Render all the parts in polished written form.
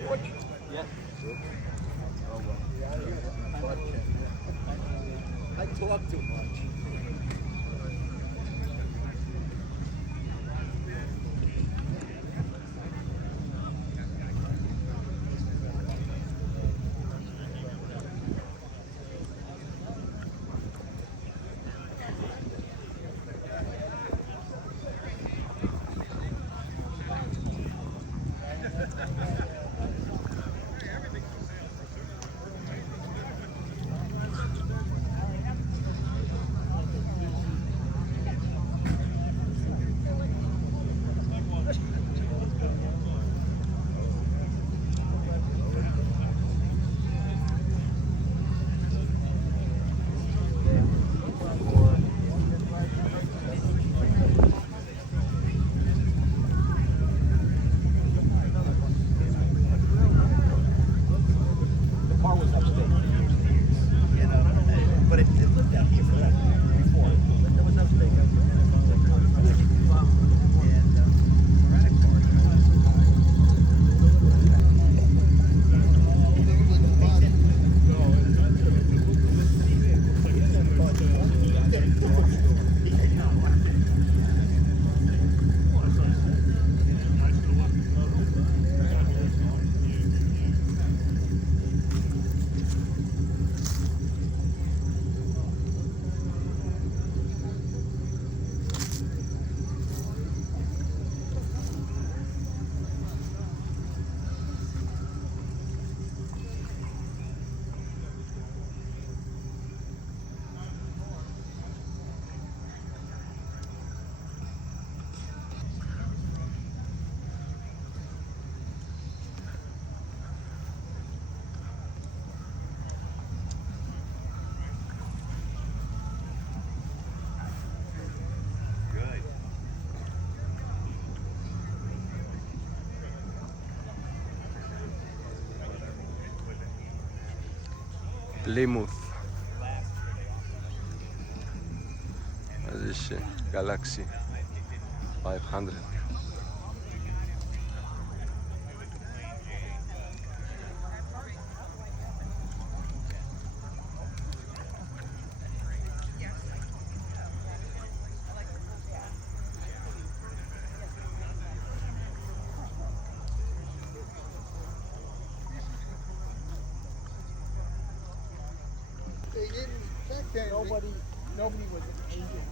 Yeah. I talk too much. The car was upstate. You know, but it lived out here forever before. It was upstate. And erratic cars. Good. Plymouth. هذا Galaxy 500. They didn't back then. Nobody was an agent.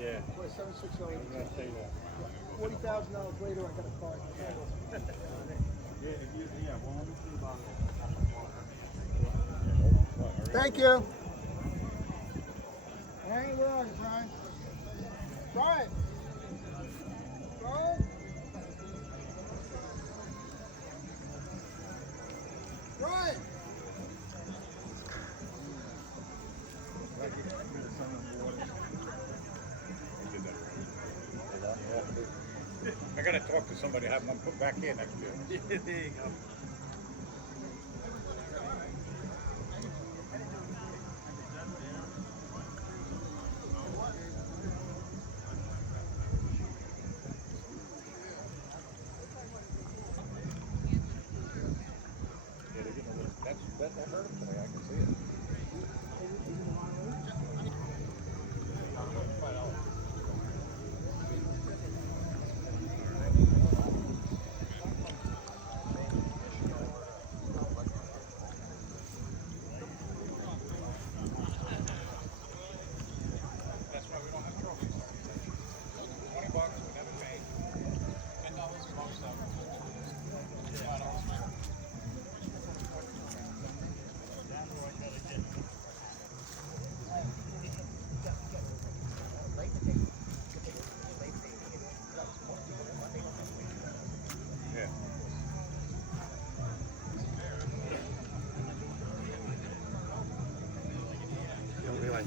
Yeah. Or 760. I'm gonna say that. $40,000 later, I got a car. Yeah, well, let me see about it. Thank you. Hey, where are you, Brian? Brian. Brian. Brian. I gotta talk to somebody, have them put back in next year. There you go. That hurt today, I can see it.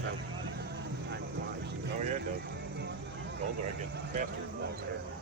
how time flies. Oh yeah, it does. The older I get, the faster it goes.